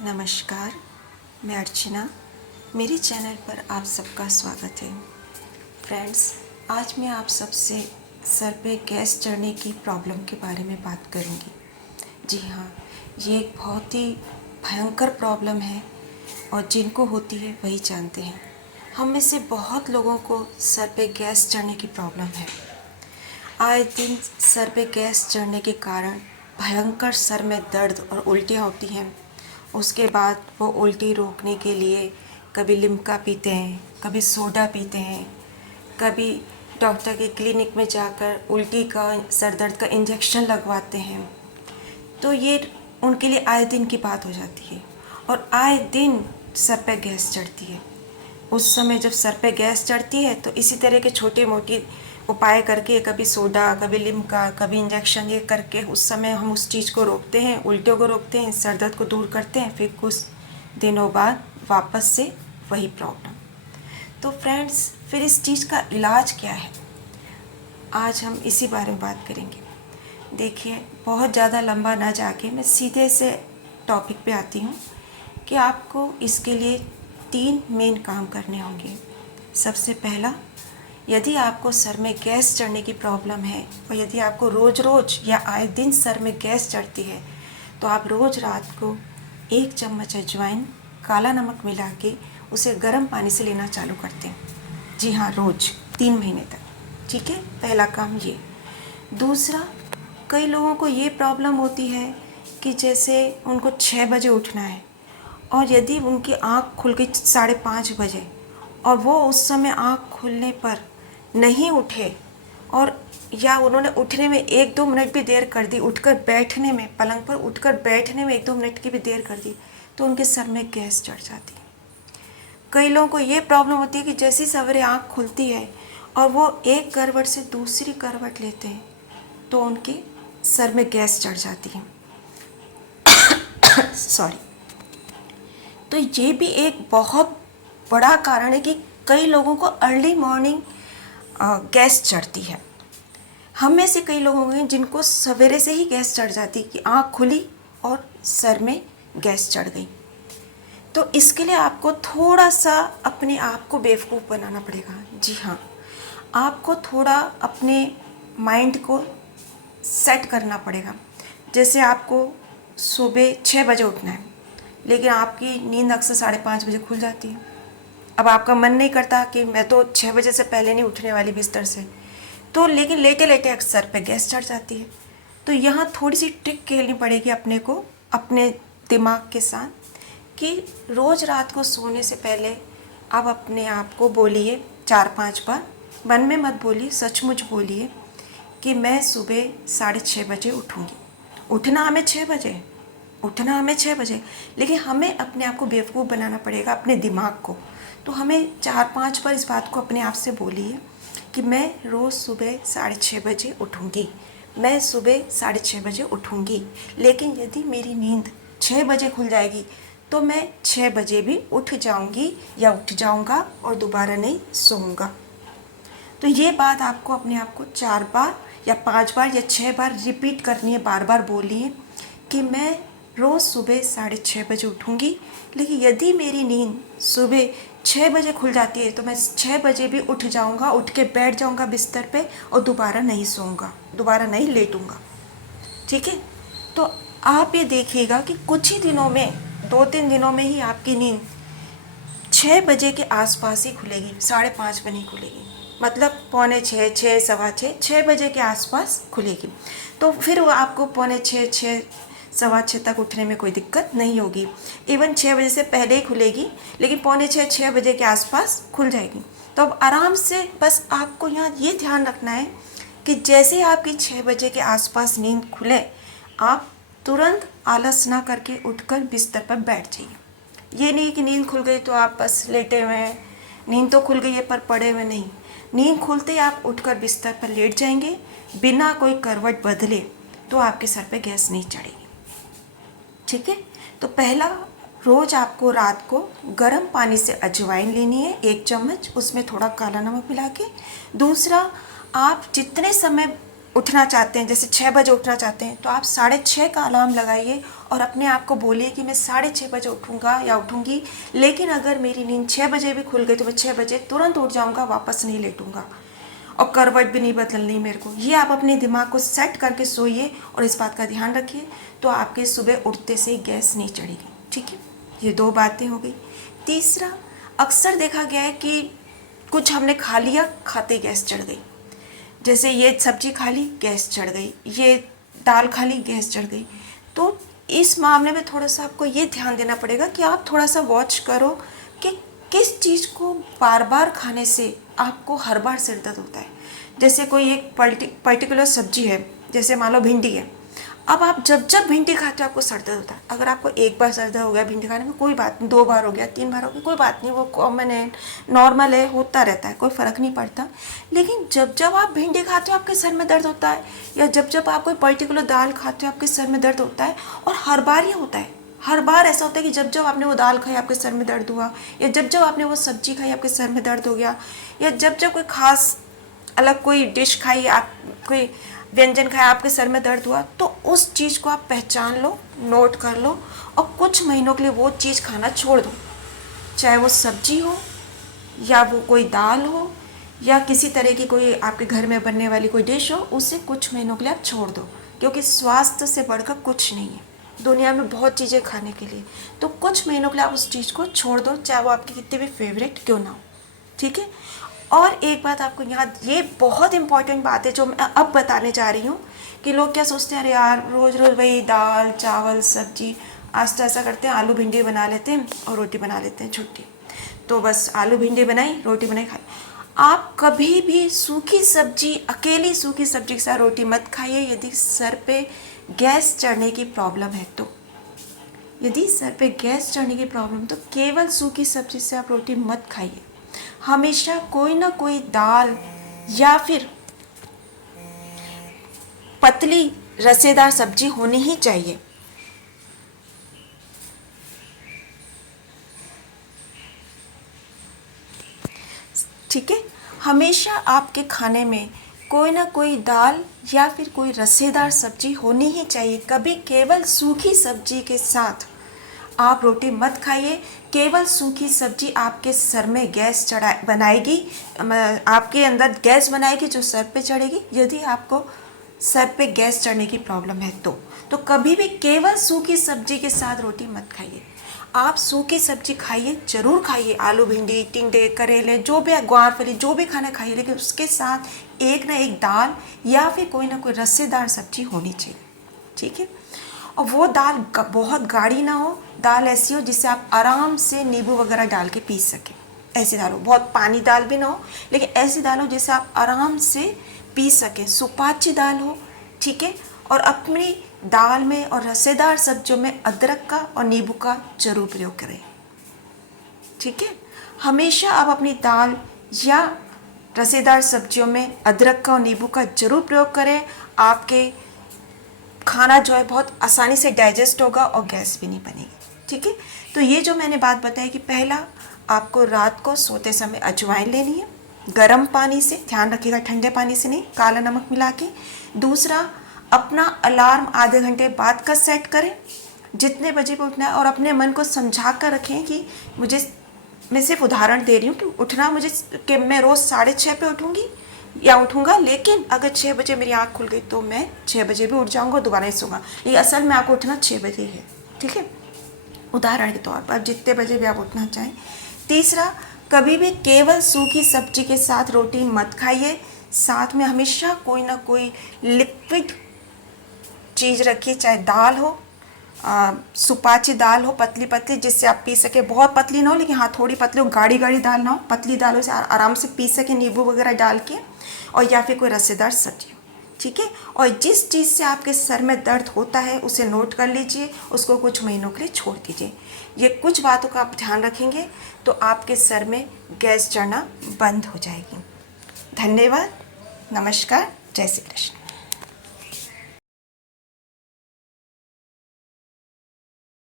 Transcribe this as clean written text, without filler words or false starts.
नमस्कार, मैं अर्चना। मेरे चैनल पर आप सबका स्वागत है। फ्रेंड्स, आज मैं आप सबसे सर पे गैस चढ़ने की प्रॉब्लम के बारे में बात करूंगी। जी हाँ, ये एक बहुत ही भयंकर प्रॉब्लम है और जिनको होती है वही जानते हैं। हम में से बहुत लोगों को सर पे गैस चढ़ने की प्रॉब्लम है। आए दिन सर पे गैस चढ़ने के कारण भयंकर सर में दर्द और उल्टियाँ होती हैं। उसके बाद वो उल्टी रोकने के लिए कभी लिम्का पीते हैं, कभी सोडा पीते हैं, कभी डॉक्टर के क्लिनिक में जाकर उल्टी का सर दर्द का इंजेक्शन लगवाते हैं। तो ये उनके लिए आए दिन की बात हो जाती है और आए दिन सर पे गैस चढ़ती है। उस समय जब सर पे गैस चढ़ती है तो इसी तरह के छोटे मोटे उपाय करके, कभी सोडा, कभी लिम्का, कभी इंजेक्शन, ये करके उस समय हम उस चीज़ को रोकते हैं, उल्टियों को रोकते हैं, सर दर्द को दूर करते हैं। फिर कुछ दिनों बाद वापस से वही प्रॉब्लम। तो फ्रेंड्स, फिर इस चीज़ का इलाज क्या है, आज हम इसी बारे में बात करेंगे। देखिए, बहुत ज़्यादा लंबा ना जाके मैं सीधे से टॉपिक पे आती हूँ कि आपको इसके लिए 3 मेन काम करने होंगे। सबसे पहला, यदि आपको सर में गैस चढ़ने की प्रॉब्लम है और यदि आपको रोज़ रोज़ या आए दिन सर में गैस चढ़ती है तो आप रोज़ रात को 1 चम्मच अजवाइन, काला नमक मिला के उसे गर्म पानी से लेना चालू करते हैं। जी हाँ, रोज़ 3 महीने तक। ठीक है, पहला काम ये। दूसरा, कई लोगों को ये प्रॉब्लम होती है कि जैसे उनको 6 बजे उठना है और यदि उनकी आँख खुल गई 5:30 बजे और वो उस समय आँख खुलने पर नहीं उठे और या उन्होंने उठने में 1-2 मिनट भी देर कर दी, उठकर बैठने में, पलंग पर उठकर बैठने में 1-2 मिनट की भी देर कर दी, तो उनके सर में गैस चढ़ जाती है। कई लोगों को ये प्रॉब्लम होती है कि जैसी सवेरे आँख खुलती है और वो एक करवट से दूसरी करवट लेते हैं तो उनके सर में गैस चढ़ जाती है। सॉरी। तो ये भी एक बहुत बड़ा कारण है कि कई लोगों को अर्ली मॉर्निंग गैस चढ़ती है। हम में से कई लोग होंगे जिनको सवेरे से ही गैस चढ़ जाती, कि आँख खुली और सर में गैस चढ़ गई। तो इसके लिए आपको थोड़ा सा अपने आप को बेवकूफ़ बनाना पड़ेगा। जी हाँ, आपको थोड़ा अपने माइंड को सेट करना पड़ेगा। जैसे आपको सुबह 6 बजे उठना है, लेकिन आपकी नींद अक्सर 5:30 बजे खुल जाती है। अब आपका मन नहीं करता कि मैं तो 6 बजे से पहले नहीं उठने वाली बिस्तर से, तो लेकिन लेटे लेटे अक्सर पे गैस चढ़ जाती है। तो यहाँ थोड़ी सी ट्रिक खेलनी पड़ेगी अपने को, अपने दिमाग के साथ, कि रोज़ रात को सोने से पहले आप अपने आप को बोलिए 4-5 बार, मन में मत बोलिए, सचमुच बोलिए कि मैं सुबह 6:30 बजे उठूँगी। उठना हमें 6 बजे, उठना हमें 6 बजे, लेकिन हमें अपने आप को बेवकूफ़ बनाना पड़ेगा, अपने दिमाग को। तो हमें 4-5 बार इस बात को अपने आप से बोलिए कि मैं रोज़ सुबह 6:30 बजे उठूँगी, मैं सुबह 6:30 बजे उठूँगी। लेकिन यदि मेरी नींद 6 बजे खुल जाएगी तो मैं 6 बजे भी उठ जाऊँगी या उठ जाऊँगा और दोबारा नहीं सोऊंगा। तो ये बात आपको अपने आप को 4 बार या 5 बार या 6 बार रिपीट करनी है, बार बार बोलिए कि मैं रोज़ सुबह 6:30 बजे उठूँगी, लेकिन यदि मेरी नींद सुबह 6 बजे खुल जाती है तो मैं 6 बजे भी उठ जाऊँगा, उठ के बैठ जाऊँगा बिस्तर पे और दोबारा नहीं सोऊंगा, दोबारा नहीं लेटूँगा। ठीक है, तो आप ये देखिएगा कि कुछ ही दिनों में, 2-3 दिनों में ही आपकी नींद 6 बजे के आसपास ही खुलेगी, 5:30 बजे नहीं खुलेगी। मतलब 5:45, 6, 6:15, 6 बजे के आसपास खुलेगी। तो फिर वो आपको 5:45, 6, 6:15 तक उठने में कोई दिक्कत नहीं होगी। इवन 6 बजे से पहले ही खुलेगी, लेकिन 5:45, 6 बजे के आसपास खुल जाएगी। तो अब आराम से, बस आपको यहाँ ये ध्यान रखना है कि जैसे ही आपकी 6 बजे के आसपास नींद खुले, आप तुरंत आलस ना करके उठकर बिस्तर पर बैठ जाइए। ये नहीं कि नींद खुल गई तो आप बस लेटे हुए हैं, नींद तो खुल गई है पर पड़े हुए नहीं। नींद खुलते ही आप उठकर बिस्तर पर लेट जाएंगे बिना कोई करवट बदले, तो आपके सर पे गैस नहीं चढ़ेगी। ठीक है, तो पहला, रोज़ आपको रात को गर्म पानी से अजवाइन लेनी है 1 चम्मच, उसमें थोड़ा काला नमक मिला के। दूसरा, आप जितने समय उठना चाहते हैं, जैसे 6 बजे उठना चाहते हैं, तो आप 6:30 का अलार्म लगाइए और अपने आप को बोलिए कि मैं 6:30 बजे उठूँगा या उठूँगी, लेकिन अगर मेरी नींद 6 बजे भी खुल गई तो मैं 6 बजे तुरंत उठ जाऊँगा, वापस नहीं लेटूँगा और करवट भी नहीं बदलनी मेरे को। ये आप अपने दिमाग को सेट करके सोइए और इस बात का ध्यान रखिए, तो आपके सुबह उठते से ही गैस नहीं चढ़ेगी। ठीक है, ये 2 बातें हो गई। तीसरा, अक्सर देखा गया है कि कुछ हमने खा लिया, खाते ही गैस चढ़ गई। जैसे ये सब्जी खा ली, गैस चढ़ गई, ये दाल खा ली, गैस चढ़ गई। तो इस मामले में थोड़ा सा आपको ये ध्यान देना पड़ेगा कि आप थोड़ा सा वॉच करो कि किस चीज़ को बार बार खाने से आपको हर बार सिर दर्द होता है। जैसे कोई एक पर्टिकुलर सब्जी है, जैसे मान लो भिंडी है, अब आप जब जब भिंडी खाते हो आपको सर दर्द होता है। अगर आपको एक बार सर दर्द हो गया भिंडी खाने में, कोई बात नहीं, 2 बार हो गया, 3 बार हो गया, कोई बात नहीं, वो कॉमन है, नॉर्मल है, होता रहता है, कोई फ़र्क नहीं पड़ता। लेकिन जब जब आप भिंडी खाते हो आपके सर में दर्द होता है, या जब जब आप कोई पर्टिकुलर दाल खाते हो आपके सर में दर्द होता है, और हर बार ये होता है, हर बार ऐसा होता है कि जब जब आपने वो दाल खाई आपके सर में दर्द हुआ, या जब जब आपने वो सब्जी खाई आपके सर में दर्द हो गया, या जब जब कोई खास अलग कोई डिश खाई, आप कोई व्यंजन खाया आपके सर में दर्द हुआ, तो उस चीज़ को आप पहचान लो, नोट कर लो और कुछ महीनों के लिए वो चीज़ खाना छोड़ दो। चाहे वो सब्जी हो, या वो कोई दाल हो, या किसी तरह की कोई आपके घर में बनने वाली कोई डिश हो, उसे कुछ महीनों के लिए आप छोड़ दो, क्योंकि स्वास्थ्य से बढ़कर कुछ नहीं है दुनिया में, बहुत चीज़ें खाने के लिए। तो कुछ महीनों के लिए आप उस चीज़ को छोड़ दो, चाहे वो आपकी कितनी भी फेवरेट क्यों ना हो। ठीक है। और एक बात आपको यहाँ, ये बहुत इंपॉर्टेंट बात है जो मैं अब बताने जा रही हूँ, कि लोग क्या सोचते हैं, अरे यार रोज़ रोज़ वही दाल चावल सब्जी, आज तो ऐसा करते हैं आलू भिंडी बना लेते हैं और रोटी बना लेते हैं, छुट्टी। तो बस आलू भिंडी बनाई, रोटी बनाई, खाई। आप कभी भी सूखी सब्जी, अकेली सूखी सब्जी के साथ रोटी मत खाइए यदि सर पे गैस चढ़ने की प्रॉब्लम है तो। यदि सर पे गैस चढ़ने की प्रॉब्लम, तो केवल सूखी सब्जी से आप रोटी मत खाइए। हमेशा कोई ना कोई दाल या फिर पतली रसेदार सब्जी होनी ही चाहिए। ठीक है, हमेशा आपके खाने में कोई ना कोई दाल या फिर कोई रसेदार सब्जी होनी ही चाहिए। कभी केवल सूखी सब्जी के साथ आप रोटी मत खाइए। केवल सूखी सब्जी आपके सर में गैस बनाएगी, आपके अंदर गैस बनाएगी जो सर पे चढ़ेगी। यदि आपको सर पे गैस चढ़ने की प्रॉब्लम है तो कभी भी केवल सूखी सब्जी के साथ रोटी मत खाइए। आप सूखी सब्जी खाइए, ज़रूर खाइए, आलू भिंडी टिंडे करेले जो भी, ग्वारफली जो भी खाना खाइए, लेकिन उसके साथ एक ना एक दाल या फिर कोई ना कोई रसेदार सब्जी होनी चाहिए। ठीक है। और वो दाल बहुत गाढ़ी ना हो, दाल ऐसी हो जिससे आप आराम से नींबू वगैरह डाल के पी सकें। ऐसी दाल हो, बहुत पानी दाल भी ना हो, लेकिन ऐसी दाल हो जिससे आप आराम से पी सकें। सुपाच्य दाल हो। ठीक है। और अपनी दाल में और रसेदार सब्जियों में अदरक का और नींबू का जरूर प्रयोग करें। ठीक है। हमेशा आप अपनी दाल या रसेदार सब्जियों में अदरक का और नींबू का जरूर प्रयोग करें। आपके खाना जो है बहुत आसानी से डाइजेस्ट होगा और गैस भी नहीं बनेगी। ठीक है। तो ये जो मैंने बात बताई कि पहला, आपको रात को सोते समय अजवाइन लेनी है गर्म पानी से, ध्यान रखिएगा ठंडे पानी से नहीं, काला नमक मिला के। दूसरा, अपना अलार्म आधे घंटे बाद का सेट करें, जितने बजे पे उठना है, और अपने मन को समझा कर रखें कि मैं सिर्फ उदाहरण दे रही हूँ कि उठना मुझे, कि मैं रोज़ 6:30 पे उठूँगी या उठूँगा, लेकिन अगर 6 बजे मेरी आँख खुल गई तो मैं 6 बजे भी उठ जाऊँगा और दोबारा ही सोऊंगा। ये असल में आपको उठना 6 बजे है। ठीक है, उदाहरण के तौर पर, जितने बजे भी आप उठना चाहें। तीसरा, कभी भी केवल सूखी सब्जी के साथ रोटी मत खाइए। साथ में हमेशा कोई ना कोई लिक्विड चीज़ रखिए, चाहे दाल हो, सुपाच्य दाल हो, पतली पतली, जिससे आप पी सके। बहुत पतली ना हो, लेकिन हाँ थोड़ी पतली हो, गाढ़ी गाढ़ी दाल ना हो, पतली दाल हो, आराम से पी सके नींबू वगैरह डाल के, और या फिर कोई रसेदार सब्जी हो। ठीक है। और जिस चीज़ से आपके सर में दर्द होता है उसे नोट कर लीजिए, उसको कुछ महीनों के लिए छोड़ दीजिए। ये कुछ बातों का आप ध्यान रखेंगे तो आपके सर में गैस चढ़ना बंद हो जाएगी। धन्यवाद। नमस्कार। जय श्री कृष्ण।